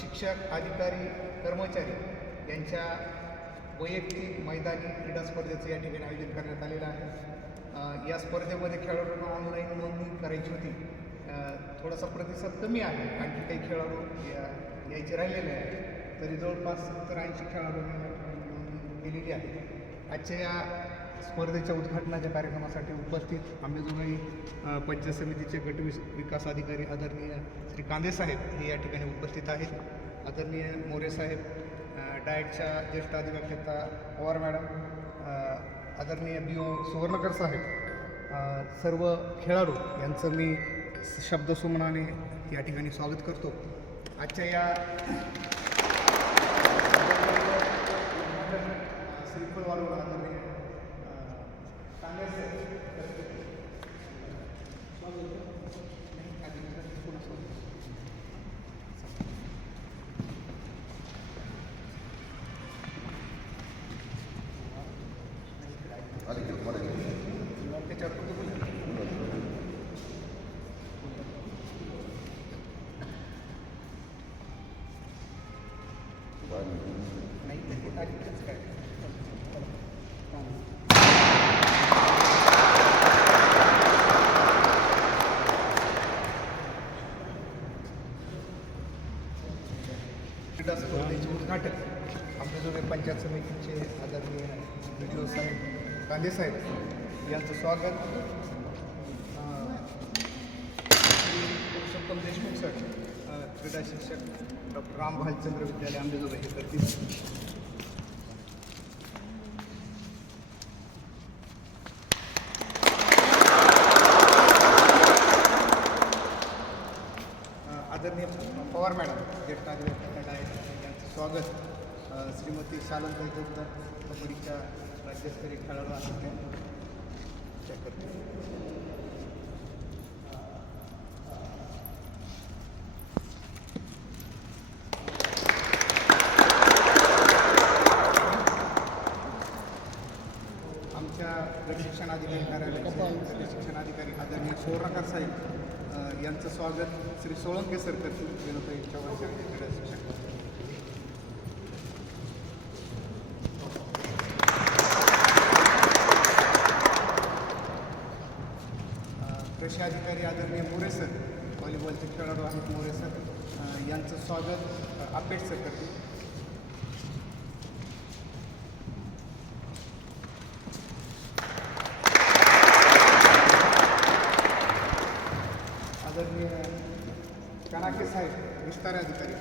शिक्षक अधिकारी कर्मचारी यांच्या वैयक्तिक मैदानी क्रीडा स्पर्धेचं या ठिकाणी आयोजन करण्यात आलेलं आहे. या स्पर्धेमध्ये खेळाडूंना ऑनलाईन नोंदणी करायची होती. थोडासा प्रतिसाद कमी आहे. आणखी काही खेळाडू यायचे राहिलेले आहे तरी जवळपास सत्तर ऐंशी खेळाडूंनी नोंदणी केलेली आहे. आजच्या या स्पर्धेच्या उद्घाटनाच्या कार्यक्रमासाठी उपस्थित आंबेजोगाई अ, पंचायत समितीचे गट विस विकास अधिकारी आदरणीय श्री कांदे साहेब हे या ठिकाणी उपस्थित आहेत. आदरणीय मोरे साहेब डायटच्या डाएटच्या ज्येष्ठ अधिवक्ता पवार मॅडम आदरणीय बी ओ सुवर्णकर साहेब सर्व खेळाडू यांचं मी शब्दसुमनाने या ठिकाणी स्वागत करतो. आजच्या या श्रीफळ वाढवून आदरणीय कांदे साहेब त्याच्यावर कुठं बोलू? नाही ते आधीच काय क्रीडा स्पर्धेचे उद्घाटन आंबेजोगाई पंचायत समितीचे आदरणीय बी डी ओ साहेब कांदे साहेब यांचं स्वागत. श्री पुरुषोत्तम देशमुख सर क्रीडा शिक्षक डॉक्टर राम भालचंद्र विद्यालय आंबेजोगाई हे करतील. आदरणीय पवार मॅडम ज्येष्ठ आहेत यांचं स्वागत. श्रीमती श्रीमती शालनताई जोगदर कबड्डीच्या तरी खेळाडू असं त्या. त्या करतील. आमच्या गट शिक्षणाधिकारी कार्यालय गट शिक्षणाधिकारी आदरणीय सुवर्णकर साहेब यांचं स्वागत श्री सोळंके सर करतील विनोताई चव्हाण सर शिक्षक अ, कृषी अधिकारी आदरणीय मोरे सर व्हॉलीबॉलचे खेळाडू आहेत मोरे सर अ, यांचं स्वागत अ, आपेट सर करतील आदरणीय कनाके साहेब विस्तार अधिकारी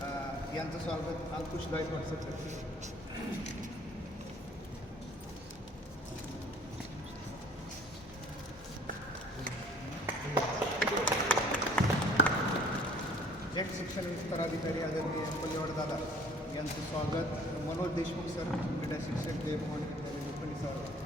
अ, यांचं स्वागत अंकुश गायकवाड सर जेट शिक्षण विस्तार अधिकारी आदरणीय पल्लेवाड दादा यांचं स्वागत. मनोज देशमुख सर क्रीडा शिक्षक देवमोहन विद्यालय स्वागत.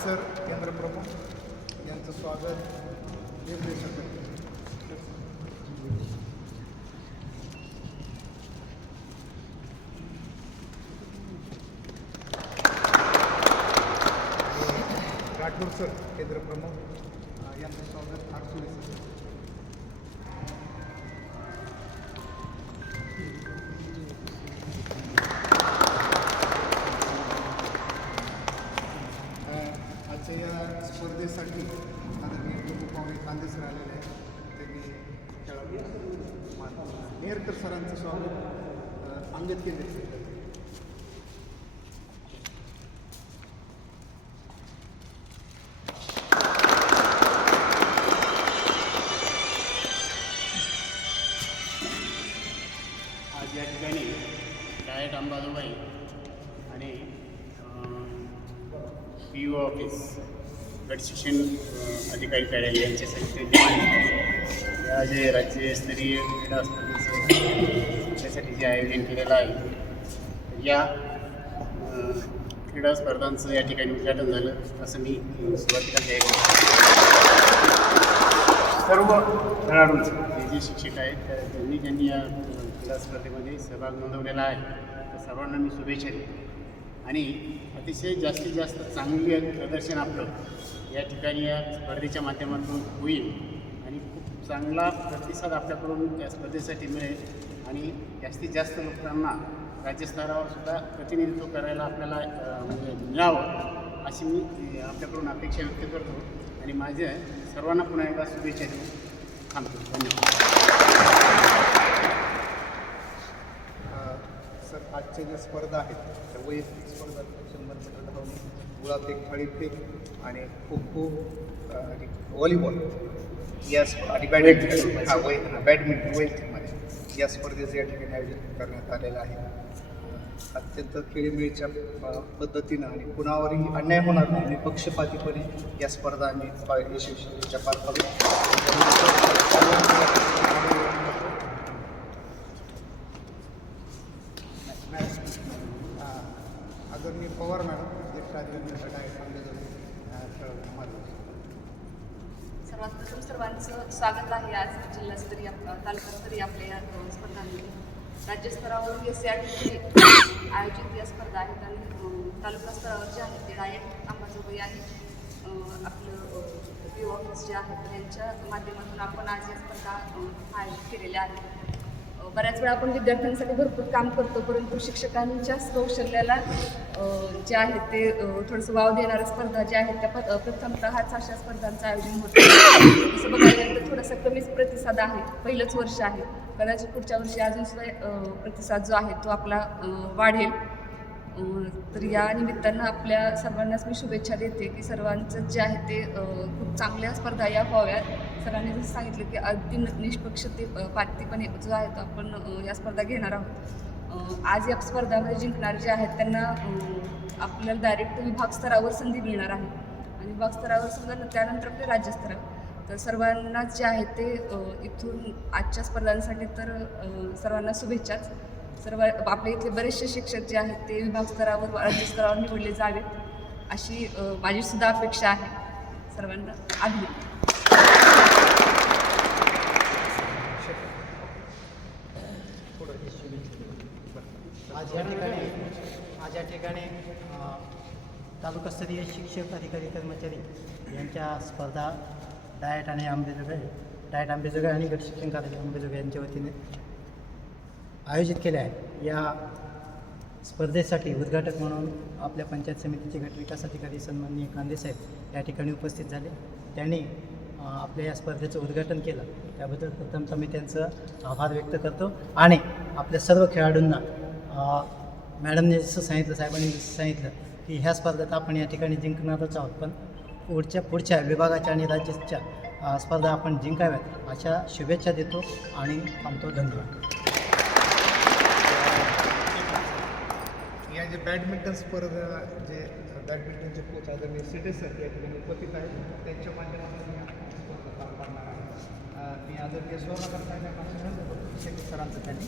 सर केंद्र प्रमुख यांचं स्वागत. निर्देशक. राठोड सर केंद्र प्रमुख. यांचं स्वागत. आरसुले सर. स्पर्धेसाठी आदरणीय प्रभू पाहुणे कांदेसर आलेले आहेत. त्यांनी खेळाडू नेरकर सरांचं स्वागत अंगत केले आज या ठिकाणी डायट अंबाजूबाई आणि पी ओ ऑफिस गट शिक्षण अधिकारी कार्यालय यांच्या संयुक्त या जे राज्यस्तरीय क्रीडा स्पर्धेचं त्यासाठी जे आयोजन केलेलं आहे तर या क्रीडा स्पर्धांचं या ठिकाणी उद्घाटन झालं असं मी सुरुवातीला जाहीर करतो. सर्व खेळाडूंचं. जे जे शिक्षक आहेत त्या- त्यांनी ज्यांनी या क्रीडा स्पर्धेमध्ये सहभाग नोंदवलेला आहे. त्या सर्वांना मी शुभेच्छा देतो. आणि अतिशय जास्तीत जास्त चांगली प्रदर्शन आपलं या ठिकाणी या स्पर्धेच्या माध्यमातून होईल आणि खूप चांगला प्रतिसाद आपल्याकडून या स्पर्धेसाठी मिळेल. आणि जास्तीत जास्त लोकांना राज्यस्तरावर सुद्धा प्रतिनिधित्व करायला आपल्याला म्हणजे मिळावं अशी मी आपल्याकडून अपेक्षा व्यक्त करतो. आणि माझ्या सर्वांना पुन्हा एकदा शुभेच्छा देऊन थांबतो धन्यवाद. सर आजच्या ज्या स्पर्धा आहेत त्या वैयक्तिक स्पर्धा शंभर मीटर धावणे गुळाफेक थाळीफेक आणि खो खो आणि व्हॉलीबॉल या स्प- आणि बॅडमिंटन हा वै बॅडमिंटन वैयक्तिकमध्ये या स्पर्धेचं या ठिकाणी आयोजन करण्यात आलेलं आहे. अत्यंत खेळीमेळीच्या पद्धतीनं आणि कुणावरही अन्याय होणार नाही आणि पक्षपातीपणे या स्पर्धा आम्ही यशस्वीरित्या पार पाडू आदरणीय पवार मॅडम ज्येष्ठ आहे सर्वात प्रथम सर्वांचं स्वागत आहे आज जिल्हास्तरीय तालुकास्तरीय आपल्या या स्पर्धांमध्ये. राज्यस्तरावर एस सी आयोजित या स्पर्धा आहेत आणि तालुका स्तरावर जे आहेत ते डायरेक्ट अंबाजोगाई आहे. आपलं पी ऑफिस जे आहेत त्यांच्या माध्यमातून आपण आज या स्पर्धा आयोजित केलेल्या आहेत. बऱ्याच वेळा आपण विद्यार्थ्यांसाठी भरपूर काम करतो परंतु शिक्षकांच्याच कौशल्याला जे आहेत ते थोडंसं वाव देणाऱ्या स्पर्धा ज्या आहेत त्या प- अशा स्पर्धांचं आयोजन होतं. तसं बघायला गेलं तर थोडासा कमीच प्रतिसाद आहे पहिलंच वर्ष आहे. कदाचित पुढच्या वर्षी अजून सुद्धा प्रतिसाद जो आहे तो आपला वाढेल. तर या निमित्तानं आपल्या सर्वांनाच मी शुभेच्छा देते की सर्वांचं जे आहे ते खूप चांगल्या स्पर्धा या व्हाव्यात. सरांनी जसं सांगितलं की अगदी न- निष्पक्षते अ, पातीपणे जो आहे तो आपण या स्पर्धा घेणार आहोत. आज या स्पर्धामध्ये जिंकणारे जे आहेत त्यांना आपल्याला डायरेक्ट विभाग स्तरावर संधी मिळणार आहे. आणि विभाग स्तरावर समजा त्यानंतर आपल्या राज्यस्तरावर तर सर्वांनाच जे आहे ते इथून आजच्या स्पर्धांसाठी तर सर्वांना शुभेच्छाच. सर्व आपल्या इथले बरेचसे शिक्षक जे आहेत ते विभाग स्तरावर राज्यस्तरावर निवडले जावेत अशी माझी सुद्धा अपेक्षा आहे. सर्वांना अभिनंदन. आज या ठिकाणी आज या ठिकाणी तालुकास्तरीय शिक्षक अधिकारी कर्मचारी यांच्या स्पर्धा डायट आणि आंबेजोगाई डायट आंबेजोगाई आणि गट शिक्षण कार्य आंबेजोगाई यांच्या वतीने आयोजित केल्या आहेत. या स्पर्धेसाठी उद्घाटक म्हणून आपल्या पंचायत समितीचे गटविकास अधिकारी सन्माननीय कांदेसाहेब या ठिकाणी उपस्थित झाले. त्यांनी आपल्या या स्पर्धेचं उद्घाटन केलं. त्याबद्दल प्रथमतः मी त्यांचं आभार व्यक्त करतो. आणि आपल्या सर्व खेळाडूंना मॅडमने जसं सांगितलं साहेबांनी जसं सांगितलं की ह्या स्पर्धेत आपण या ठिकाणी जिंकणारच आहोत पण पुढच्या पुढच्या विभागाच्या आणि राज्याच्या स्पर्धा आपण जिंकाव्यात अशा शुभेच्छा देतो आणि थांबतो. धन्यवाद. जे बॅडमिंटन स्पर्धा जे बॅडमिंटनचे कोच आदरणीय सिटेस या ठिकाणी उपस्थित आहेत त्यांच्या माध्यमातून मी हा स्पर्धा पार पाडणार आहे. मी आदरणीय स्वर्णकर साहेबांना सरांचं त्यांनी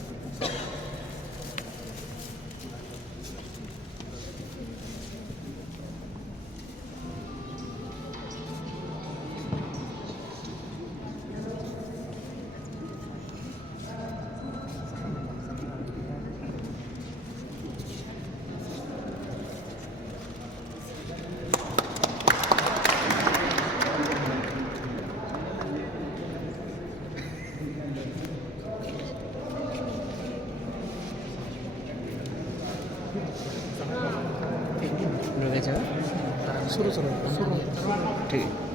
स्वागत. सुरू सुरू सुरू ठीक आहे